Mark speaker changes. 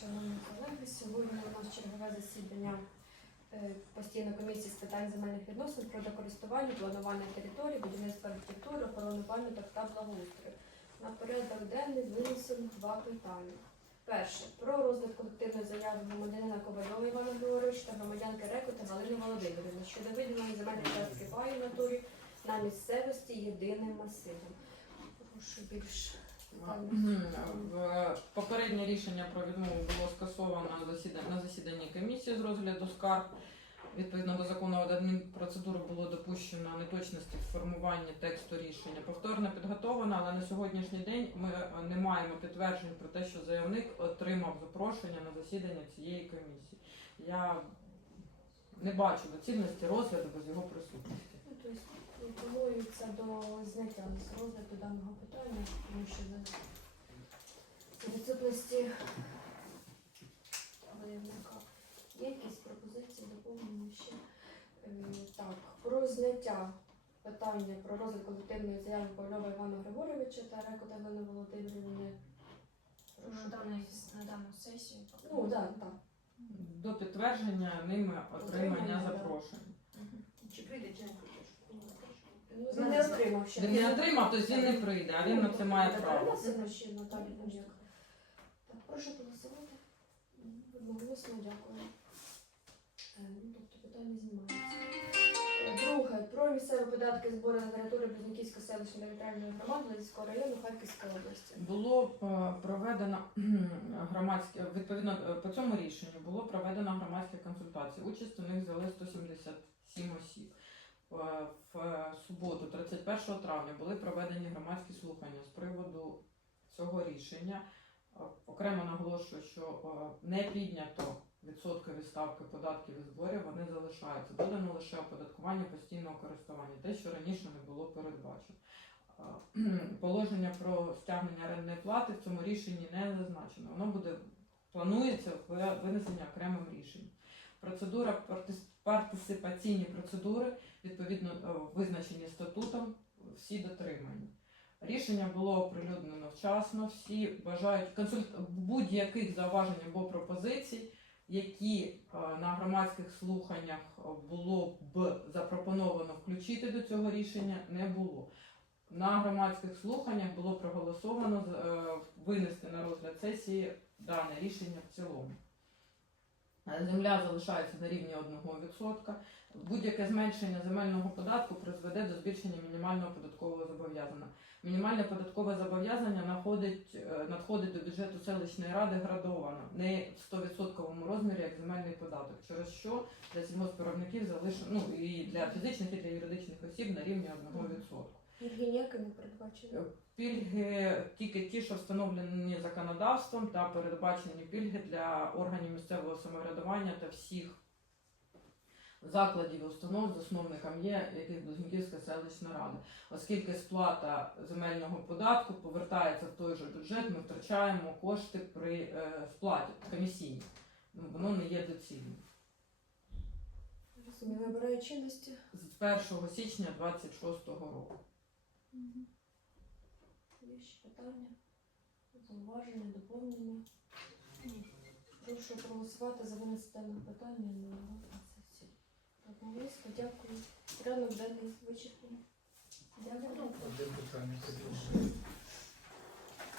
Speaker 1: шановні колеги. Сьогодні у нас чергове засідання е, постійної комісії з питань земельних відносин, природокористування, планування території, будівництва архітектури, охорони пам'яток та благоустрою. На порядок денний винесено два питання. Перше про розгляд колективної заяви громадянина Ковальова Івана Григоровича та громадянки Рекоти Галини Володимирівни щодо виділення земельної частки паю натурі на місцевості єдиним масивом. Прошу більш
Speaker 2: Попереднє рішення про відмову було скасовано на засіданні, комісії з розгляду скарг. Відповідно до закону про адмінпроцедуру було допущено неточності в формуванні тексту рішення. Повторно підготовлено, але на сьогоднішній день ми е, не маємо підтверджень про те, що заявник отримав запрошення на засідання цієї комісії. Я не бачу доцільності розгляду без його присутності.
Speaker 1: Тобто пропонується до зняття з розгляду даного питання, що за відсутності заявника є якісь пропозиції, доповнення ще. Е, Так, про зняття питання про розгляд колективної заяви Павлова Івана Григоровича та Рекота Галини Володимирівни. Прошу.
Speaker 3: на дану сесію.
Speaker 1: Ну, так, так.
Speaker 2: До підтвердження ними отримання
Speaker 1: Отримання,
Speaker 2: запрошень.
Speaker 3: Чи прийде, чи не прийде?
Speaker 1: Ну, Він не отримав ще.
Speaker 2: Він не отримав, тобто він не прийде, а він на це має право.
Speaker 1: Переносимо ще Наталі Бунчак. Так, прошу голосувати. Одноголосно дякую. Е, Ну, тобто питання знімається. Е, Друге. Про місцеві податки збори на території Близнюківської селищної територіальної громади Львівського району Харківської області.
Speaker 2: Було е, проведено кхм, громадське відповідно е, по цьому рішенню було проведено громадські консультації. Участь у них взяли 177 осіб. Е, В е, суботу, 31 травня, були проведені громадські слухання з приводу цього рішення. Е, Окремо наголошую, що не піднято відсоткові ставки податків і зборів, вони залишаються. Додано лише оподаткування постійного користування, те, що раніше не було передбачено. Положення про стягнення орендної плати в цьому рішенні не зазначено. Воно буде планується винесення окремим рішенням. Процедура партисипаційні процедури відповідно е, визначені статутом, всі дотримані. Рішення було оприлюднено вчасно. Всі бажають консульт... будь-яких зауважень або пропозицій, які е, на громадських слуханнях було б запропоновано включити до цього рішення, не було. На громадських слуханнях було проголосовано е, винести на розгляд сесії дане рішення в цілому. Е, Земля залишається на рівні 1%. Будь-яке зменшення земельного податку призведе до збільшення мінімального податкового зобов'язання. Мінімальне податкове зобов'язання надходить, е, надходить до бюджету селищної ради градовано, не в 100% розмірі, як земельний податок, через що для сільгоспвиробників залишено ну, і для фізичних, і для юридичних осіб на рівні 1%.
Speaker 1: Пільги ніякі не передбачені.
Speaker 2: Пільги тільки ті, що встановлені законодавством, та передбачені пільги для органів місцевого самоврядування та всіх закладів і установ, засновником є яких Близнюківська селищна рада. Оскільки сплата земельного податку повертається в той же бюджет, ми втрачаємо кошти при е, сплаті комісійній. Ну, воно не є доцільним.
Speaker 1: Розумію, набирає чинності.
Speaker 2: З 1 січня 26 року.
Speaker 1: Є ще питання, зауваження, доповнення. Прошу проголосувати за винесене питання на сесію. Обов'язково дякую. Ранок денний вичерпаний. Дякую.
Speaker 4: Одне питання.